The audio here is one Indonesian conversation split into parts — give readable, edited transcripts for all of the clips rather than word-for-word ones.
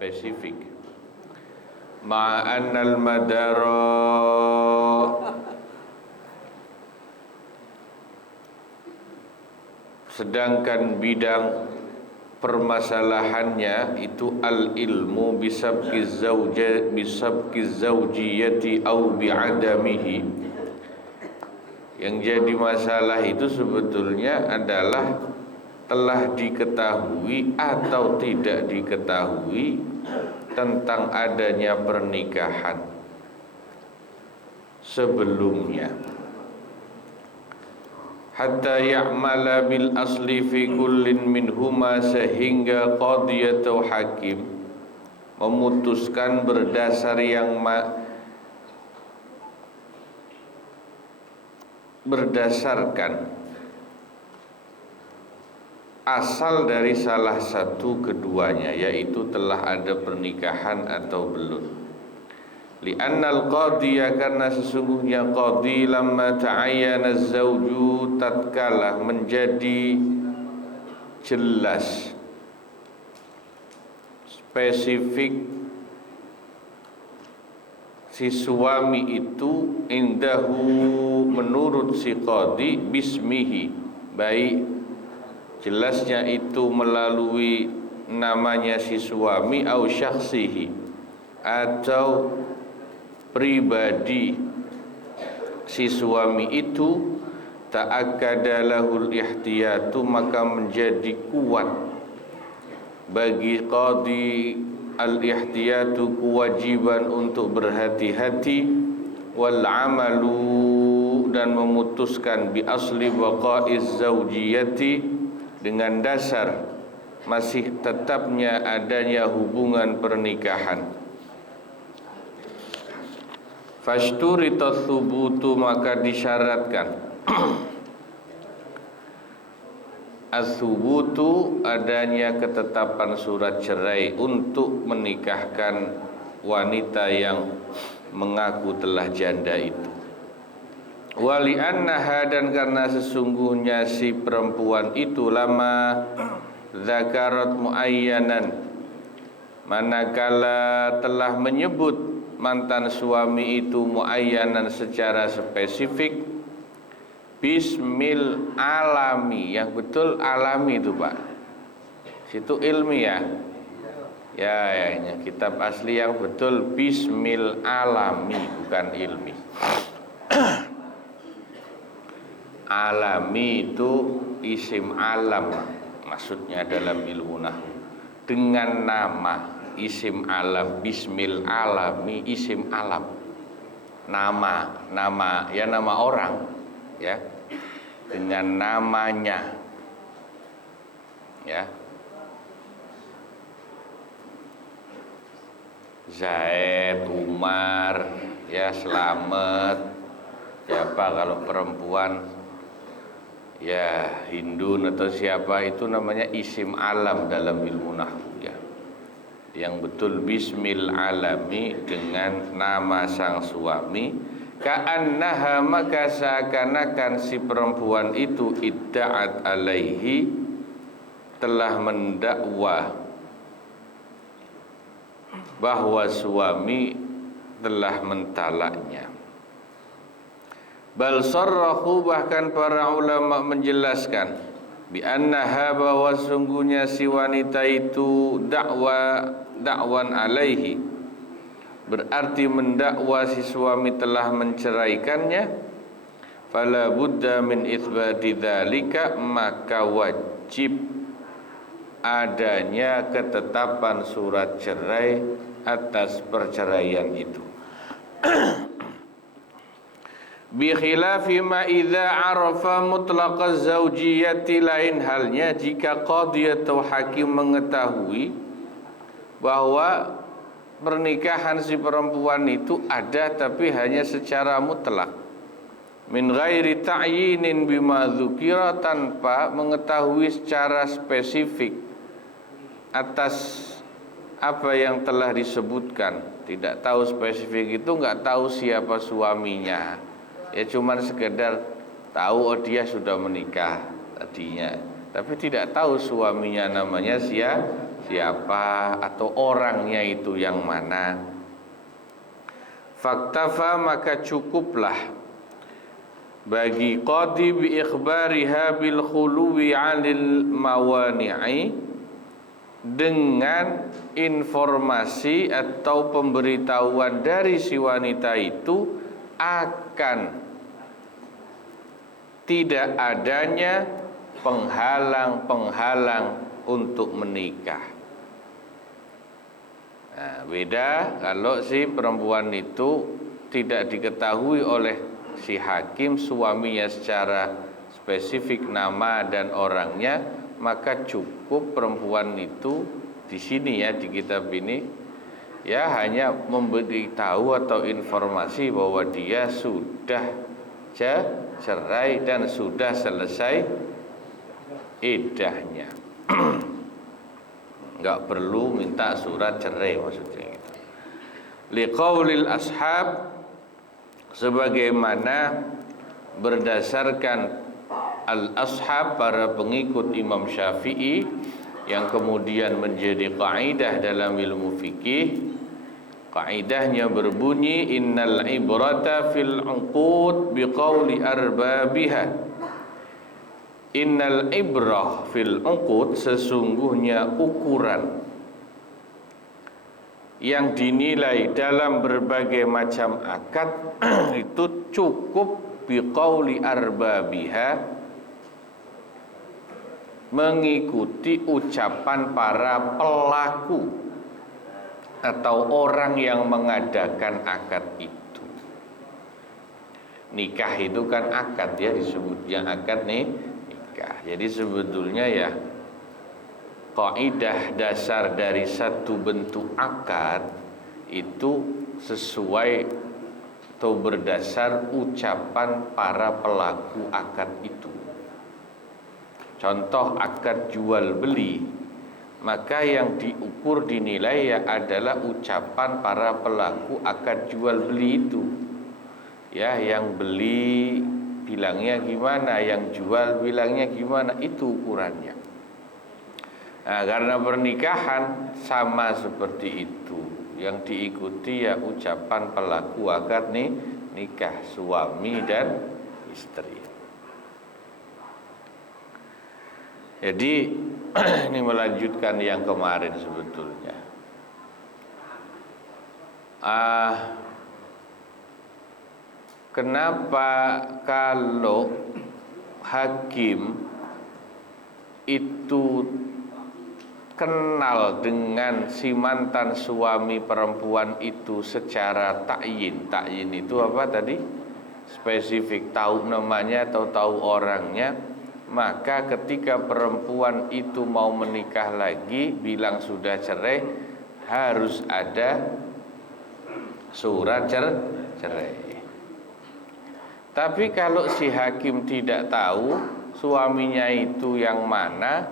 spesifik. Ma'annal madara, sedangkan bidang permasalahannya itu al-ilmu bisabki zawjiyati au bi'adamihi. Yang jadi masalah itu sebetulnya adalah telah diketahui atau tidak diketahui tentang adanya pernikahan sebelumnya. Hatta ya'mala bil asli fi kullin minhuma, sehingga qadhi atau hakim memutuskan berdasarkan asal dari salah satu keduanya, yaitu telah ada pernikahan atau belum. Li'annal qadhiya, karena sesungguhnya qadhi lamma ta'ayyana az-zawju, tatkala menjadi jelas spesifik si suami itu, indahu, menurut si qadhi, bismihi, baik jelasnya itu melalui namanya si suami, au syakhsihi, atau pribadi si suami itu, ta'akkada lahul ihtiyatu, maka menjadi kuat bagi qadhi al-ihtiyatu, kewajiban untuk berhati-hati, wal amalu, dan memutuskan bi asli baqa'iz zawjiyati, dengan dasar masih tetapnya adanya hubungan pernikahan. Fashturita thubutu, maka disyaratkan as-thubutu, adanya ketetapan surat cerai untuk menikahkan wanita yang mengaku telah janda itu. Wali annaha, dan karena sesungguhnya si perempuan itu, lama zakarat muayyanan, manakala telah menyebut mantan suami itu muayyanan secara spesifik, bismil alami, yang betul alami itu Pak, situ ilmiah ya, kitab asli yang betul bismil alami, bukan ilmi. Alami itu isim alam maksudnya dalam ilmu nahwu, dengan nama. Isim alam, bismil alami, isim alam, nama ya, nama orang ya, dengan namanya ya. Zaid, Umar ya, Slamet, siapa kalau perempuan ya, Hindun atau siapa, itu namanya isim alam dalam ilmu nahwu ya. Yang betul bismil alami, dengan nama sang suami. Ka'annaha, maka seakan-akan si perempuan itu idda'at alaihi, telah mendakwa bahwa suami telah mentalaknya. Bal sarrahu, bahkan para ulama menjelaskan, bi annaha, bahwa sungguhnya si wanita itu dakwan alaihi, berarti mendakwa si suami telah menceraikannya. Fala budda min itsbati dzalika, maka wajib adanya ketetapan surat cerai atas perceraian itu. Bi khilafi ma idza arafa mutlaqaz zawjiyati, lain halnya jika qadhi atau hakim mengetahui bahwa pernikahan si perempuan itu ada tapi hanya secara mutlak, min ghairi ta'yinin bima dzukira, tanpa mengetahui secara spesifik atas apa yang telah disebutkan. Tidak tahu spesifik itu, nggak tahu siapa suaminya, ya cuman sekedar tahu oh dia sudah menikah tadinya, tapi tidak tahu suaminya namanya siapa atau orangnya itu yang mana. Faktafa, maka cukuplah bagi qadi bi ikhbariha bil khuluwi 'anil mawani'i, dengan informasi atau pemberitahuan dari si wanita itu akan tidak adanya penghalang-penghalang untuk menikah. Nah, beda kalau si perempuan itu tidak diketahui oleh si hakim suaminya secara spesifik nama dan orangnya, maka cukup perempuan itu di sini ya, di kitab ini ya, hanya memberitahu atau informasi bahwa dia sudah cerai dan sudah selesai iddahnya. Enggak perlu minta surat cerai maksudnya gitu. Liqaulil ashab, sebagaimana berdasarkan al-ashab, para pengikut Imam Syafi'i, yang kemudian menjadi kaidah dalam ilmu fikih. Kaidahnya berbunyi, innal ibrata fil uqud biqauli arbabiha. Innal ibrah fil uqud, sesungguhnya ukuran yang dinilai dalam berbagai macam akad itu cukup biqauli arbabiha, mengikuti ucapan para pelaku atau orang yang mengadakan akad itu. Nikah itu kan akad ya, disebutnya akad nih, nikah. Jadi sebetulnya ya, kaidah dasar dari satu bentuk akad itu sesuai atau berdasar ucapan para pelaku akad itu. Contoh akad jual beli, maka yang diukur dinilai ya adalah ucapan para pelaku akad jual beli itu. Ya, yang beli bilangnya gimana, yang jual bilangnya gimana, itu ukurannya. Nah, karena pernikahan sama seperti itu, yang diikuti ya ucapan pelaku akad nih, nikah suami dan istri. Jadi ini melanjutkan yang kemarin sebetulnya. Kenapa kalau hakim itu kenal dengan si mantan suami perempuan itu secara takyin? Takyin itu apa tadi? Spesifik, tahu namanya atau tahu orangnya. Maka ketika perempuan itu mau menikah lagi, bilang sudah cerai, harus ada surat cerai. Tapi kalau si hakim tidak tahu suaminya itu yang mana,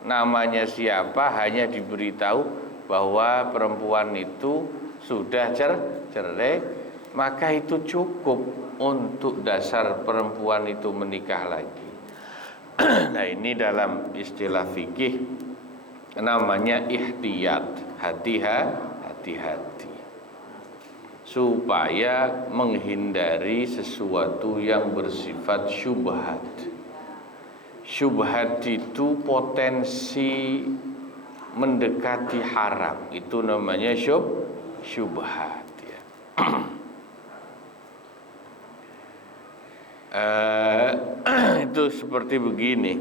namanya siapa, hanya diberitahu bahwa perempuan itu sudah cerai, maka itu cukup untuk dasar perempuan itu menikah lagi. Nah, ini dalam istilah fikih namanya ihtiyat, hati-hati, supaya menghindari sesuatu yang bersifat syubhat. Syubhat itu potensi mendekati haram, itu namanya syubhat ya. Itu seperti begini.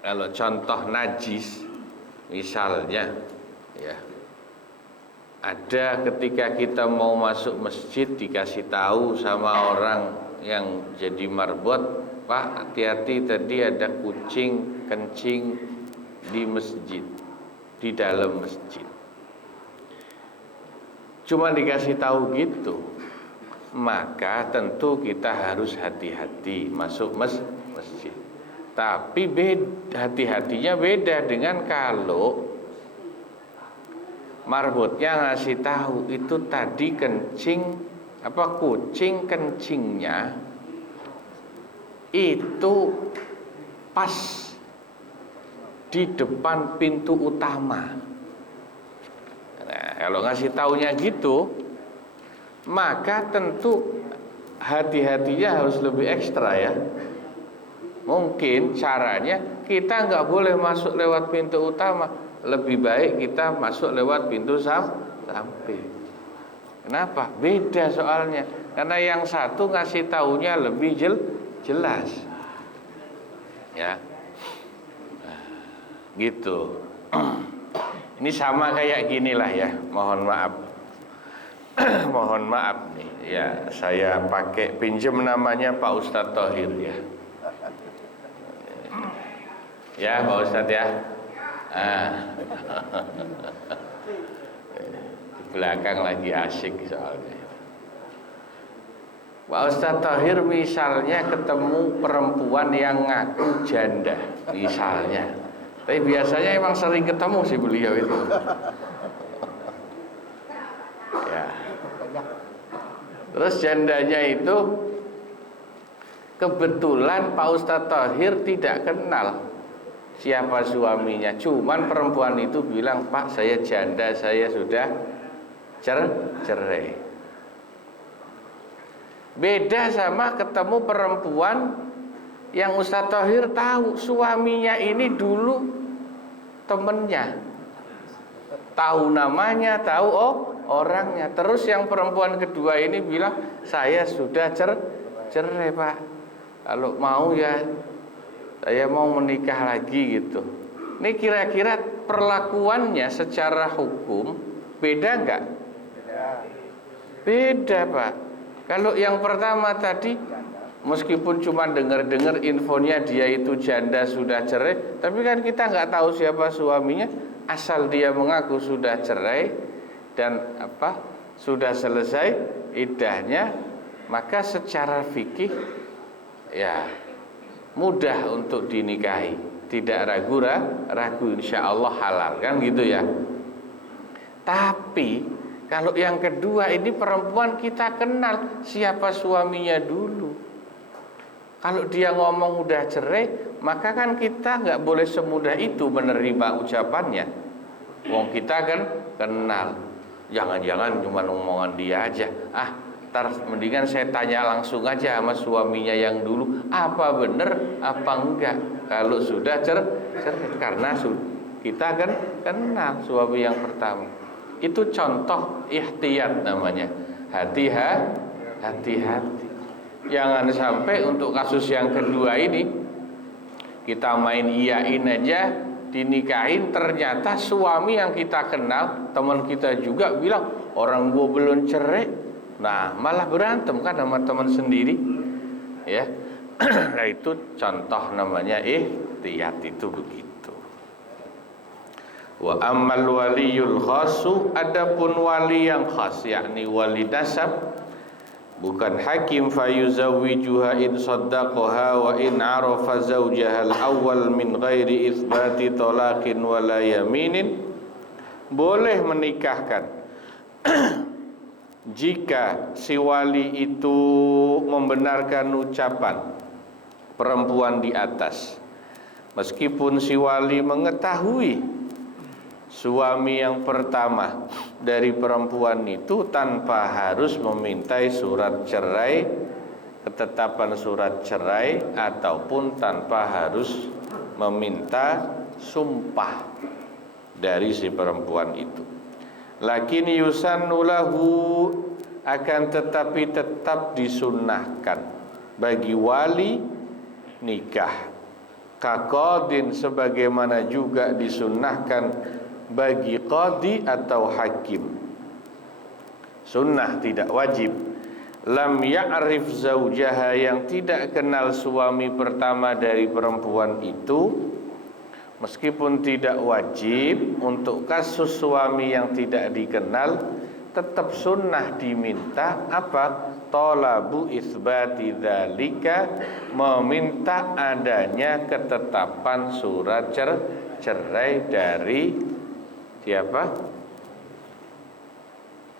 Kalau contoh najis misalnya ya, ada ketika kita mau masuk masjid dikasih tahu sama orang yang jadi marbot, Pak, hati-hati tadi ada kucing kencing di masjid, di dalam masjid. Cuma dikasih tahu gitu, maka tentu kita harus hati-hati masuk masjid. Tapi hati-hatinya beda dengan kalau marbotnya ngasih tahu itu tadi kucing kencingnya itu pas di depan pintu utama. Nah, kalau ngasih taunya gitu, maka tentu hati-hatinya harus lebih ekstra ya. Mungkin caranya kita nggak boleh masuk lewat pintu utama, lebih baik kita masuk lewat pintu samping. Kenapa? Beda soalnya. Karena yang satu ngasih taunya lebih jelas. Ya. Gitu. Ini sama kayak ginilah ya. Mohon maaf. Mohon maaf nih. Ya, saya pakai pinjam namanya Pak Ustadz Thohir ya. Ya, Pak Ustadz ya. Di belakang lagi asik soalnya. Pak Ustadz Thohir misalnya ketemu perempuan yang ngaku janda, misalnya. Tapi biasanya emang sering ketemu sih beliau itu. Ya. Terus jandanya itu kebetulan Pak Ustadz Thohir tidak kenal siapa suaminya. Cuman perempuan itu bilang, Pak saya janda, saya sudah cerai. Beda sama ketemu perempuan yang Ustadz Thohir tahu suaminya ini dulu temennya, tahu namanya, tahu orangnya. Terus yang perempuan kedua ini bilang, saya sudah cerai Pak, kalau mau ya saya mau menikah lagi gitu. Ini kira-kira perlakuannya secara hukum beda nggak? Beda Pak. Kalau yang pertama tadi, meskipun cuma dengar-dengar infonya dia itu janda sudah cerai, tapi kan kita nggak tahu siapa suaminya. Asal dia mengaku sudah cerai dan sudah selesai iddahnya, maka secara fikih ya mudah untuk dinikahi, tidak ragu insya Allah halal kan gitu ya. Tapi kalau yang kedua ini perempuan kita kenal siapa suaminya dulu. Kalau dia ngomong udah cerai, maka kan kita nggak boleh semudah itu menerima ucapannya. Wong kita kan kenal. Jangan-jangan cuma omongan dia aja. Ntar mendingan saya tanya langsung aja sama suaminya yang dulu, apa bener apa enggak. Kalau sudah cerai, karena kita kan kenal suami yang pertama. Itu contoh ihtiyat namanya. Hati-hati. Jangan sampai untuk kasus yang kedua ini kita main iyain aja, dinikahin, ternyata suami yang kita kenal, teman kita juga bilang orang gua belum cerai. Nah malah berantem kan sama teman sendiri ya. Nah itu contoh namanya ihtiyat, itu begitu. Wa ammal waliyul khasu, adapun wali yang khas yakni wali nasab, bukan hakim, fayuzawwijuha in saddaqaha wa in arafa zawjaha al-awwal min ghairi itsbati talaqin wala yaminin, boleh menikahkan jika si wali itu membenarkan ucapan perempuan di atas, meskipun si wali mengetahui suami yang pertama dari perempuan itu tanpa harus memintai surat cerai, ketetapan surat cerai, ataupun tanpa harus meminta sumpah dari si perempuan itu. Lakin yusannu lahu, akan tetapi tetap disunnahkan bagi wali nikah, kaqadin, sebagaimana juga disunnahkan bagi qadi atau hakim. Sunnah tidak wajib. Lam ya'rif zaujaha, yang tidak kenal suami pertama dari perempuan itu, meskipun tidak wajib untuk kasus suami yang tidak dikenal, tetap sunnah diminta apa? Talabu isbati dzalika, meminta adanya ketetapan surat cerai dari siapa?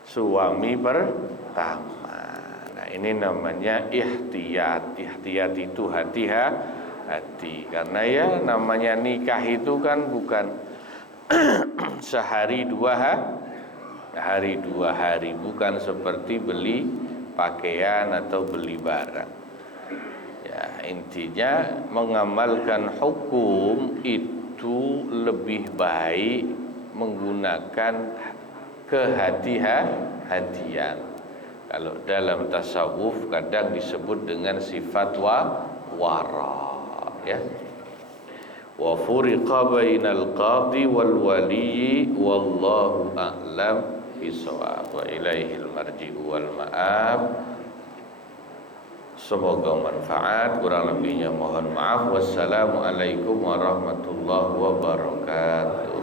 Suami pertama. Nah ini namanya ihtiyat. Ihtiyat itu hati-hati. Karena ya namanya nikah itu kan bukan sehari dua hari, bukan seperti beli pakaian atau beli barang. Ya, intinya mengamalkan hukum itu lebih baik menggunakan kehati-hatian. Kalau dalam tasawuf kadang disebut dengan sifat wara, ya. Wa furiqa bainal qadhi wal wali wallahu a'lam bishawab wa ilaihil marji'u wal ma'ab. Semoga manfaat, kurang lebihnya mohon maaf. Wassalamualaikum warahmatullahi wabarakatuh.